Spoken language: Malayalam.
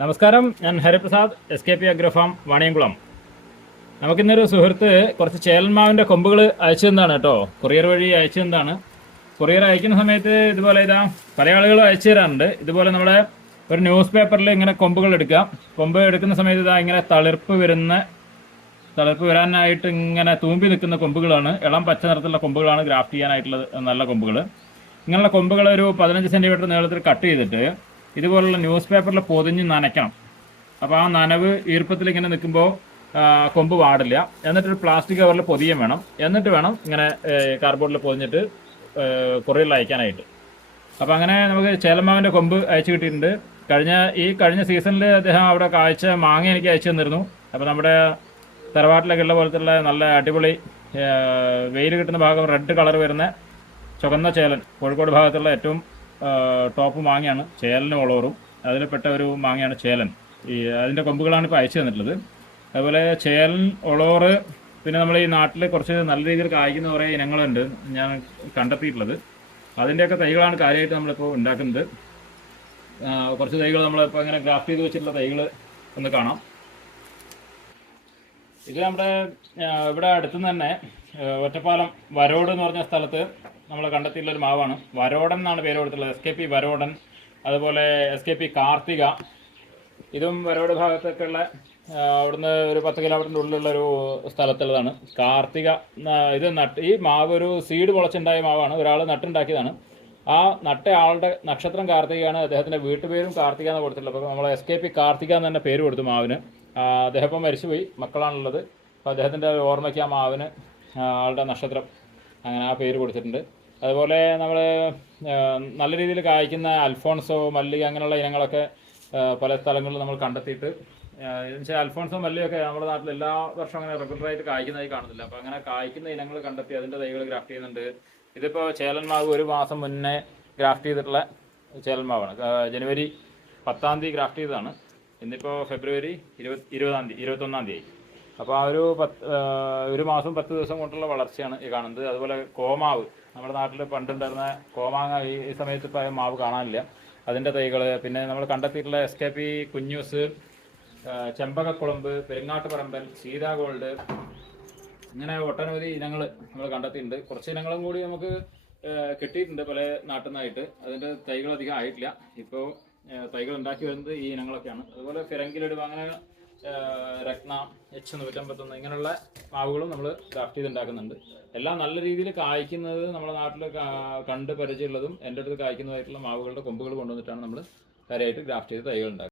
നമസ്കാരം, ഞാൻ ഹരിപ്രസാദ്, SKP അഗ്രഫാം വാണിയംകുളം. നമുക്കിന്നൊരു സുഹൃത്ത് കുറച്ച് ചേലന്മാവിൻ്റെ കൊമ്പുകൾ അയച്ചു തന്നതാണ് കേട്ടോ. കൊറിയർ വഴി അയച്ചു തന്നതാണ്. കൊറിയർ അയക്കുന്ന സമയത്ത് ഇതുപോലെ പല ആളുകളും അയച്ചു തരാറുണ്ട്. ഇതുപോലെ നമ്മുടെ ഒരു ന്യൂസ് പേപ്പറിൽ ഇങ്ങനെ കൊമ്പുകൾ എടുക്കുക. കൊമ്പ് എടുക്കുന്ന സമയത്ത് ഇങ്ങനെ തളിർപ്പ് വരാനായിട്ട് ഇങ്ങനെ തൂമ്പി നിൽക്കുന്ന കൊമ്പുകളാണ്. ഇളം പച്ച നിറത്തിലുള്ള കൊമ്പുകളാണ് ഗ്രാഫ്റ്റ് ചെയ്യാനായിട്ടുള്ളത്. നല്ല കൊമ്പുകൾ. ഇങ്ങനെയുള്ള കൊമ്പുകൾ ഒരു 15 സെൻറ്റിമീറ്റർ നീളത്തിൽ കട്ട് ചെയ്തിട്ട് ഇതുപോലുള്ള ന്യൂസ് പേപ്പറിൽ പൊതിഞ്ഞ് നനയ്ക്കണം. അപ്പോൾ ആ നനവ് ഈർപ്പത്തിൽ ഇങ്ങനെ നിൽക്കുമ്പോൾ കൊമ്പ് പാടില്ല. എന്നിട്ടൊരു പ്ലാസ്റ്റിക് കവറിൽ പൊതിയും വേണം. എന്നിട്ട് വേണം ഇങ്ങനെ കാർഡ്ബോർഡിൽ പൊതിഞ്ഞിട്ട് കൊറിയറിൽ അയക്കാനായിട്ട്. അപ്പോൾ അങ്ങനെ നമുക്ക് ചേലമാവിൻ്റെ കൊമ്പ് അയച്ചു കിട്ടിയിട്ടുണ്ട്. കഴിഞ്ഞ സീസണിൽ അദ്ദേഹം അവിടെ കായ്ച്ച മാങ്ങ എനിക്ക് അയച്ചു തന്നിരുന്നു. അപ്പോൾ നമ്മുടെ തറവാട്ടിലൊക്കെ ഉള്ള പോലത്തുള്ള നല്ല അടിപൊളി വെയിൽ കിട്ടുന്ന ഭാഗം റെഡ് കളർ വരുന്ന ചുവന്ന ചേലൻ, കോഴിക്കോട് ഭാഗത്തുള്ള ഏറ്റവും ടോപ്പ് മാങ്ങയാണ് ചേലനും ഒളോറും. അതിൽപ്പെട്ട ഒരു മാങ്ങയാണ് ചേലൻ. അതിൻ്റെ കൊമ്പുകളാണ് ഇപ്പോൾ അയച്ചു തന്നിട്ടുള്ളത്. അതുപോലെ ചേലൻ, ഒളോറ്, പിന്നെ നമ്മൾ ഈ നാട്ടിൽ കുറച്ച് നല്ല രീതിയിൽ കായ്ക്കുന്ന കുറേ ഇനങ്ങളുണ്ട് ഞാൻ കണ്ടെത്തിയിട്ടുള്ളത്. അതിൻ്റെയൊക്കെ തൈകളാണ് കാര്യമായിട്ട് നമ്മളിപ്പോൾ ഉണ്ടാക്കുന്നത്. കുറച്ച് തൈകൾ നമ്മളിപ്പോൾ ഇങ്ങനെ ഗ്രാഫ്റ്റ് ചെയ്ത് വെച്ചിട്ടുള്ള തൈകൾ ഒന്ന് കാണാം. ഇത് നമ്മുടെ ഇവിടെ അടുത്തുനിന്ന് തന്നെ ഒറ്റപ്പാലം വരോട് എന്ന് പറഞ്ഞ സ്ഥലത്ത് നമ്മൾ കണ്ടെത്തിയിട്ടുള്ളൊരു മാവാണ്. വരോടൻ എന്നാണ് പേര് കൊടുത്തിട്ടുള്ളത്. SKP വരോടൻ. അതുപോലെ SKP കാർത്തിക. ഇതും വരോട് ഭാഗത്തൊക്കെ ഉള്ള അവിടുന്ന് ഒരു 10 കിലോമീറ്ററിൻ്റെ ഉള്ളിലുള്ളൊരു സ്ഥലത്തുള്ളതാണ് കാർത്തിക. ഇത് ഈ മാവ് ഒരു സീഡ് മുളച്ചുണ്ടായ മാവാണ്. ഒരാൾ നട്ടുണ്ടാക്കിയതാണ്. ആ നട്ട ആളുടെ നക്ഷത്രം കാർത്തികയാണ്. അദ്ദേഹത്തിൻ്റെ വീട്ടുപേരും കാർത്തിക എന്ന് കൊടുത്തിട്ടുള്ളത്. അപ്പോൾ നമ്മൾ SKP കാർത്തിക എന്ന് തന്നെ പേര് കൊടുത്തു മാവിന്. അദ്ദേഹം ഇപ്പം മരിച്ചുപോയി, മക്കളാണുള്ളത്. അപ്പോൾ അദ്ദേഹത്തിൻ്റെ ഓർമ്മയ്ക്ക് ആ മാവിന് ആളുടെ നക്ഷത്രം അങ്ങനെ ആ പേര് കൊടുത്തിട്ടുണ്ട്. അതുപോലെ നമ്മൾ നല്ല രീതിയിൽ കായ്ക്കുന്ന അൽഫോൺസോ, മല്ലിക അങ്ങനെയുള്ള ഇനങ്ങളൊക്കെ പല സ്ഥലങ്ങളിലും നമ്മൾ കണ്ടെത്തിയിട്ട്, എന്നുവെച്ചാൽ അൽഫോൺസോ, മല്ലിയൊക്കെ നമ്മുടെ നാട്ടിൽ എല്ലാ വർഷവും അങ്ങനെ റെഗുലറായിട്ട് കായ്ക്കുന്നതായി കാണുന്നില്ല. അപ്പോൾ അങ്ങനെ കായ്ക്കുന്ന ഇനങ്ങൾ കണ്ടെത്തി അതിൻ്റെ തൈകൾ ഗ്രാഫ്റ്റ് ചെയ്യുന്നുണ്ട്. ഇതിപ്പോൾ ചേലന്മാവ് 1 മാസം മുന്നേ ഗ്രാഫ്റ്റ് ചെയ്തിട്ടുള്ള ചേലന്മാവാണ്. ജനുവരി 10-ാം തീയതി ഗ്രാഫ്റ്റ് ചെയ്തതാണ്. ഇന്നിപ്പോൾ ഫെബ്രുവരി 21-ാം തീയതി. അപ്പോൾ ആ ഒരു മാസം 10 ദിവസം കൊണ്ടുള്ള വളർച്ചയാണ് ഈ കാണുന്നത്. അതുപോലെ കോമാവ്, നമ്മുടെ നാട്ടിൽ പണ്ടുണ്ടായിരുന്ന കോമാങ്ങ ഈ സമയത്ത് ഇപ്പോൾ മാവ് കാണാനില്ല. അതിൻ്റെ തൈകൾ, പിന്നെ നമ്മൾ കണ്ടെത്തിയിട്ടുള്ള SKP കുഞ്ഞൂസ്, ചെമ്പകക്കുളമ്പ്, പെരുങ്ങാട്ടുപറമ്പൻ, സീതാ ഗോൾഡ്, ഇങ്ങനെ ഒട്ടനവധി ഇനങ്ങൾ നമ്മൾ കണ്ടെത്തിയിട്ടുണ്ട്. കുറച്ച് ഇനങ്ങളും കൂടി നമുക്ക് കിട്ടിയിട്ടുണ്ട് പല നാട്ടിൽ നിന്നായിട്ട്. അതിൻ്റെ തൈകൾ അധികം ആയിട്ടില്ല. ഇപ്പോൾ തൈകൾ ഉണ്ടാക്കി വരുന്നത് ഈ ഇനങ്ങളൊക്കെയാണ്. അതുപോലെ ഫിറങ്കിലിടുക, അങ്ങനെ രത്ന, H151 ഇങ്ങനെയുള്ള മാവുകളും നമ്മൾ ഗ്രാഫ്റ്റ് ചെയ്ത് ഉണ്ടാക്കുന്നുണ്ട്. എല്ലാം നല്ല രീതിയിൽ കായ്ക്കുന്നത് നമ്മുടെ നാട്ടിൽ കണ്ട് പരിചയമുള്ളതും എൻ്റെ അടുത്ത് കായ്ക്കുന്നതായിട്ടുള്ള മാവുകളുടെ കൊമ്പുകൾ കൊണ്ടുവന്നിട്ടാണ് നമ്മൾ കാര്യമായിട്ട് ഗ്രാഫ്റ്റ് ചെയ്ത് തൈകൾ ഉണ്ടാക്കുന്നത്.